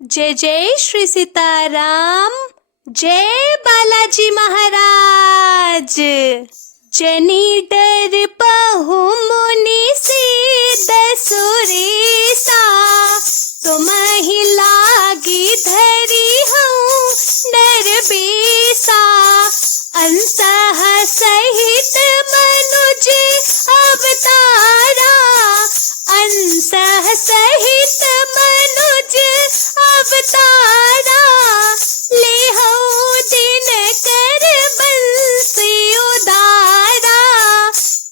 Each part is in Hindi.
जय जय श्री सीताराम। जय बालाजी महाराज। जनी डर पहु मुनि सीध सुरेसा, तुम ही लागी धरी हूँ डर बेसा। अंसह सहित मनुज अवतारा, अंसह सहित मनुज अवतारा। लेहौ दिन कर बंसी उदारा,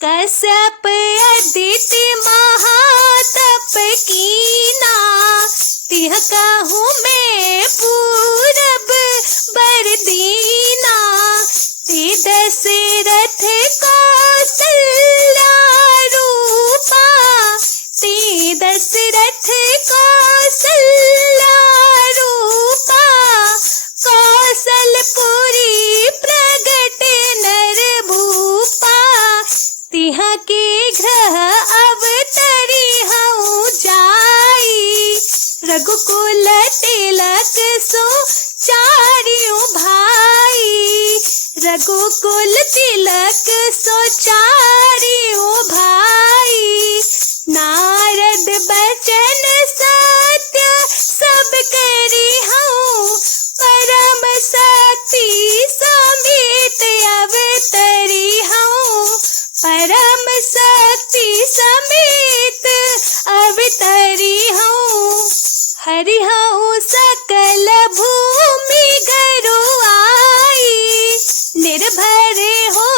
कश्यप अदिति महातप कीना। तिह कहूँ मैं पूरब बर दीना, ते दशरथ कौसल्या रूपा। ते दशरथ कौसल्या रूपा, कौशलपुरी प्रगट नर भूपा। तिह के ग्रह अवतरी हूँ जाई, रघुकुल तिलक सो चारियों भाई। रघुकुल तिलक सो चारियों भाई। नारद बचन सत्य सब करी हूँ, परम शक्ति समेत अवतरी हूँ। परम शक्ति समेत अवतरी हूँ। हरि हूँ सकल भूमि गरु आई, निर्भर हो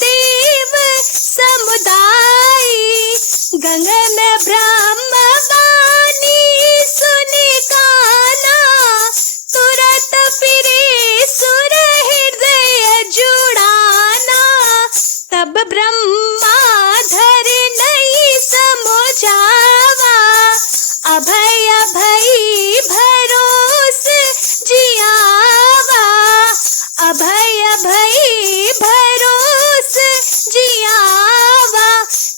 देव समुदाय। गगन ब्रह्म वाणी सुनि काना, तुरत फिरे सुर हृदय जुड़ाना। तब ब्रह्मा धर नहीं समुझावा, अभय भई भरोस जियावा। अभय भई भरोस जियावा।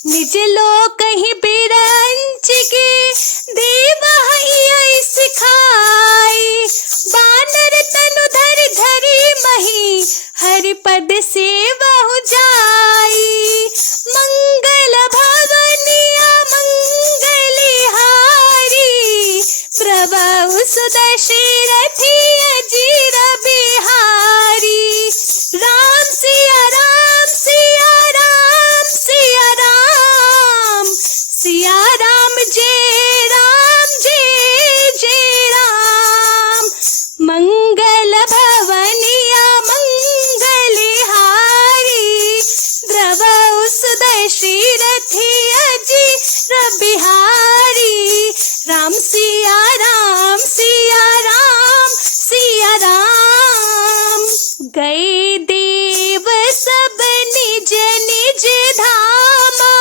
निज लोक ही बिरंच के देव हई सिखाई। बानर तनु धरि धरि मही, हरि पद सेवहु जाई। मंगल भवनिया मंगलिहारी, प्रभु सुदशरथी अजीर बिहारी। राम सिया राम सिया राम सिया राम, सिया राम जय जय राम। मंगल भवनिया मंगलिहारी, द्रवहु सुदशरथी अजीर बिहारी। राम सिया राम सिया राम सिया राम। गए देव सब निज निज धामा,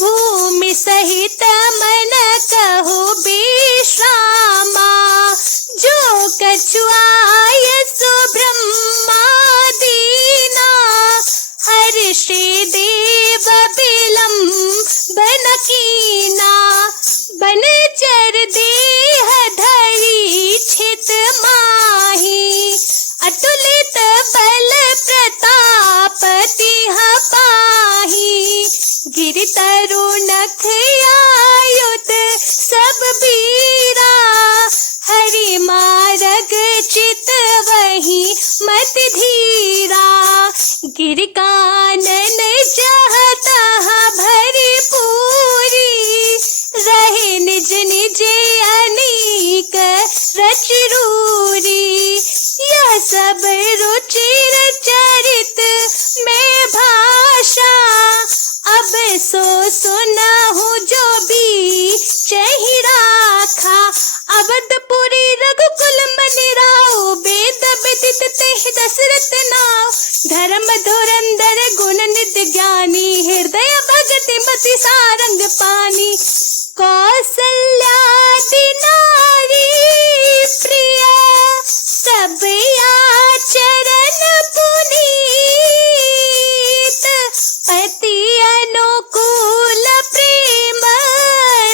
भूमि सहित मन कहो विश्रामा। जो कछु आय सो ब्रह्मा दीना, हर्षि देव बिलंबन कीना। बनचर देह धरि छित माही, अतुलित बल प्रताप तिह पाही। गिरि तरु नख आयुध सब बीरा, हरि मारग चित वही मत धीरा। गिरि कानन जह तह भरी पूरी, रहे निज निज अनेक रच रूरी। यह सब रुचिर चरित में भाषा, अब सो सुनाहु जो भी चहि राखा। अवधपुरी रघुकुल मनि राउ, वेद विदित तेहि दशरथ नाउ। धर्म धुरंधर गुण नित्य ज्ञानी, हृदय भगति मति सारंग पानी। कौसल्यादि नारी प्रिय, सब आचरण पुनीत। पति अनुकूल प्रेम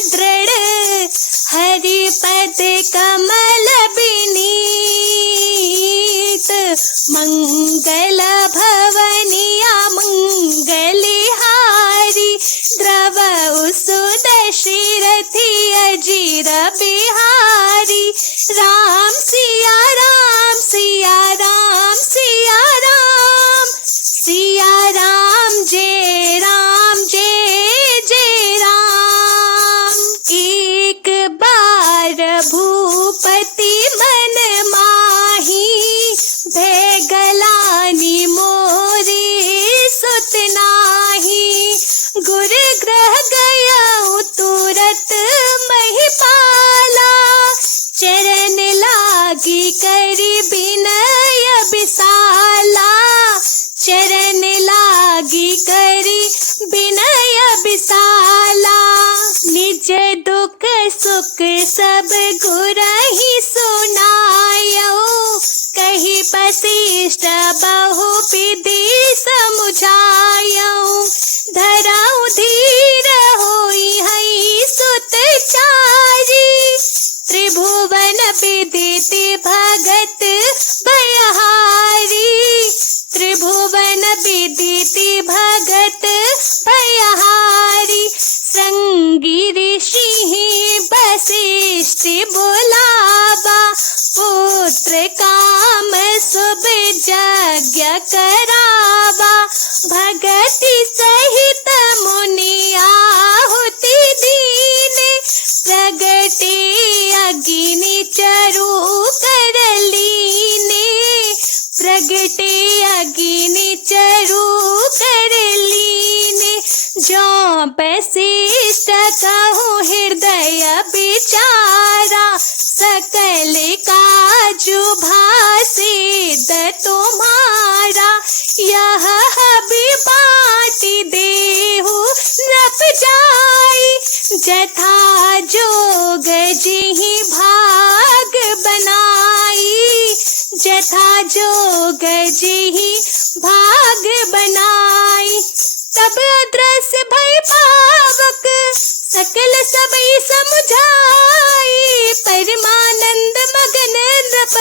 दृढ़, हरि पद कम मंगल भवनिया मंगलिहारी द्रव सुद दशरथी अजीर बिहारी राम सिया राम सिया राम सिया राम सिया राम जय राम। एक बार भूपति मन माही भय गलानी मोरे सुत नाही गुर ग्रह गया तुरत महिपाला चरण लागी करी विनय विशाला चरण लागी करी विनय विशाला निज दुख सुख सब गुरहि सुनायो कही वशिष्ठ बहु विधि समुझायो धराउ धीर होई हई सुत चारी त्रिभुवन विदिति भगत भयहारी त्रिभुवन विदिति भगत भयहारी श्रृंगी ऋषि वशिष्ठ बुलावा पुत्र काम शुभ यज्ञ करावा भगति सहित मुनि आहुति दीने प्रगटे अग्नि चरु कर लीने प्रगटे अग्नि चरु कर लीने जो वशिष्ठ कहूँ हृदय विचारा सकल काजु भासिद तुम्हारा यह हबि बाटी देहु नप जाई जथा जोग जिहि भाग बनाई जथा जोग जिहि भाग बनाई तब अदृश्य भय पावक सकल सबई समुझाई परमानंद मगन नृप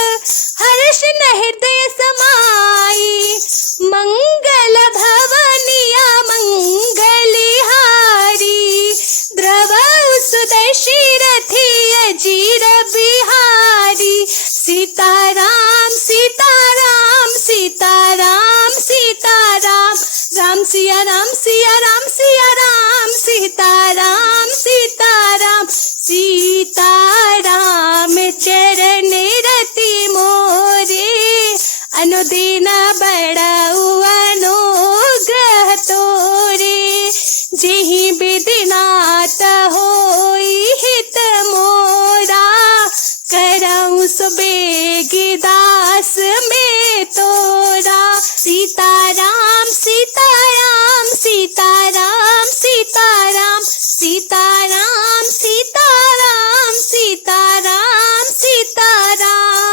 हर्ष न हृदय समाई मंगल भवनिया मंगलिहारी द्रव सुद दशरथी अजीर बिहारी सीताराम सीताराम सीताराम सीताराम राम सिया राम सिया राम सिया राम सीताराम सीताराम सीताराम चरण रति मोरे अनुदिन बड़ाऊ अनुग्रह तोरे जेहि विधिनाथ होई हित मोरा करऊँ सुबेगी दास में तोरा सीताराम सीताराम सीताराम सीताराम सीताराम सीताराम सीताराम सीताराम।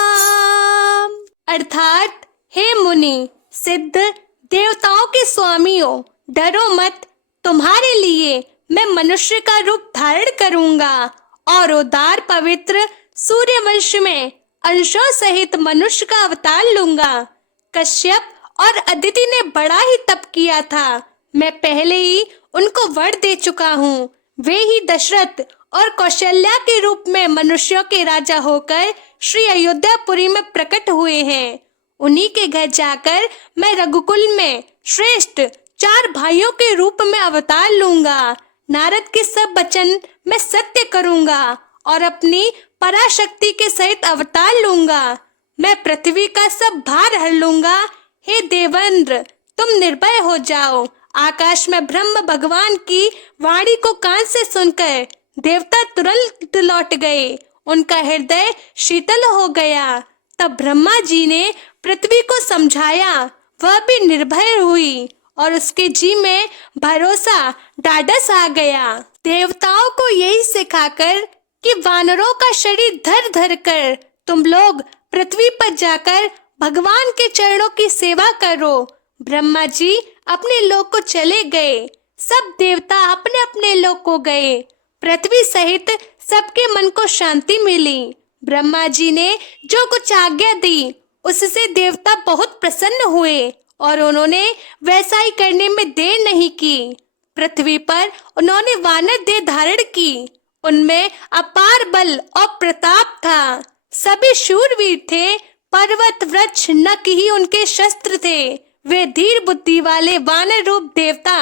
अर्थात हे मुनि सिद्ध देवताओं के स्वामियों डरो मत तुम्हारे लिए मैं मनुष्य का रूप धारण करूंगा और उदार पवित्र सूर्यवंश में अंशों सहित मनुष्य का अवतार लूंगा। कश्यप और अदिति ने बड़ा ही तप किया था मैं पहले ही उनको वर दे चुका हूँ वे ही दशरथ और कौशल्या के रूप में मनुष्यों के राजा होकर श्री अयोध्यापुरी में प्रकट हुए हैं। उन्हीं के घर जाकर मैं रघुकुल में श्रेष्ठ 4 भाइयों के रूप में अवतार लूंगा। नारद के सब वचन मैं सत्य करूंगा और अपनी पराशक्ति के सहित अवतार लूंगा। मैं पृथ्वी का सब भार हर लूंगा। हे देवेंद्र तुम निर्भय हो जाओ। आकाश में ब्रह्म भगवान की वाणी को कान से सुनकर देवता तुरंत लौट गए। उनका हृदय शीतल हो गया। तब ब्रह्मा जी ने पृथ्वी को समझाया वह भी निर्भय हुई और उसके जी में भरोसा ढाढ़स आ गया। देवताओं को यही सिखाकर कि वानरों का शरीर धर धर कर तुम लोग पृथ्वी पर जाकर भगवान के चरणों की सेवा करो। ब्रह्मा जी अपने लोक को चले गए। सब देवता अपने अपने लोक को गए। पृथ्वी सहित सबके मन को शांति मिली। ब्रह्मा जी ने जो कुछ आज्ञा दी उससे देवता बहुत प्रसन्न हुए और उन्होंने वैसा ही करने में देर नहीं की। पृथ्वी पर उन्होंने वानर देह धारण की। उनमें अपार बल और प्रताप था। सभी शूरवीर थे। पर्वत वृक्ष नख ही उनके शस्त्र थे। वे धीर बुद्धि वाले वानर रूप देवता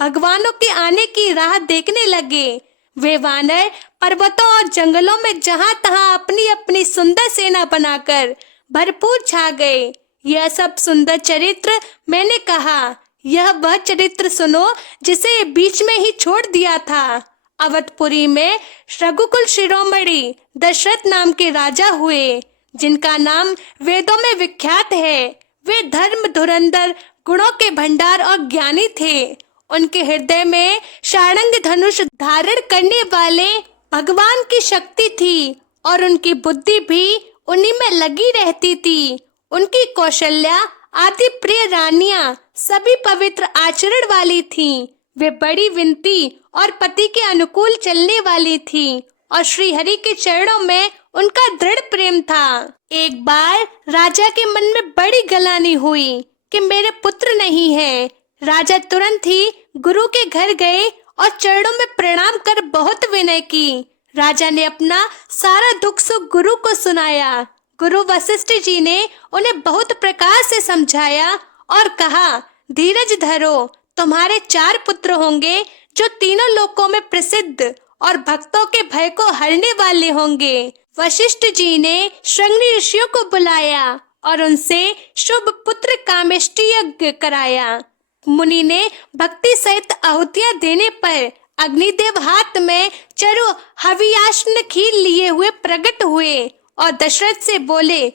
भगवानों के आने की राह देखने लगे। वे वानर पर्वतों और जंगलों में जहां तहां अपनी अपनी सुंदर सेना बनाकर भरपूर छा गए। यह सब सुंदर चरित्र मैंने कहा। यह वह चरित्र सुनो जिसे बीच में ही छोड़ दिया था। अवधपुरी में रघुकुल शिरोमणि दशरथ नाम के राजा हुए, जिनका नाम वेदों में विख्यात है। वे धर्म धुरंधर, गुणों के भंडार और ज्ञानी थे। उनके हृदय में शारंग धनुष धारण करने वाले भगवान की शक्ति थी और उनकी बुद्धि भी उन्हीं में लगी रहती थी। उनकी कौशल्या आदि प्रिय रानियां सभी पवित्र आचरण वाली थीं। वे बड़ी विनती और पति के अनुकूल चलने वाली थीं और श्री हरि के चरणों में उनका दृढ़ प्रेम था। एक बार राजा के मन में बड़ी गलानी हुई कि मेरे पुत्र नहीं है। राजा तुरंत ही गुरु के घर गए और चरणों में प्रणाम कर बहुत विनय की। राजा ने अपना सारा दुख सुख गुरु को सुनाया। गुरु वशिष्ठ जी ने उन्हें बहुत प्रकार से समझाया और कहा, धीरज धरो, तुम्हारे 4 पुत्र होंगे जो तीनों लोकों में प्रसिद्ध और भक्तों के भय को हरने वाले होंगे। वशिष्ठ जी ने श्रृंगी ऋषियों को बुलाया और उनसे शुभ पुत्र कामेष्टि यज्ञ कराया। मुनि ने भक्ति सहित आहुतियां देने पर अग्निदेव हाथ में चरु हवियास्न खीर लिए हुए प्रकट हुए और दशरथ से बोले,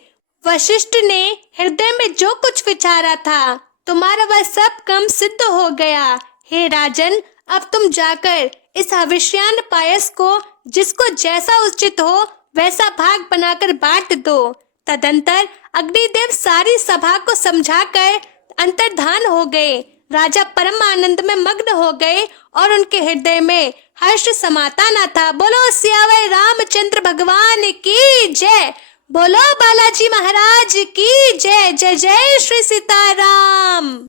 वशिष्ठ ने हृदय में जो कुछ विचारा था, तुम्हारा वह सब काम सिद्ध हो गया। हे राजन, अब तुम जाकर इस हविष्यान्न पायस को जिसको जैसा उचित हो वैसा भाग बनाकर बांट दो। तदंतर अग्निदेव सारी सभा को समझाकर अंतर्धान हो गए। राजा परम आनंद में मग्न हो गए और उनके हृदय में हर्ष समाता न था। बोलो सियावर रामचंद्र भगवान की जय। बोलो बालाजी महाराज की जय। जय जय श्री सीताराम।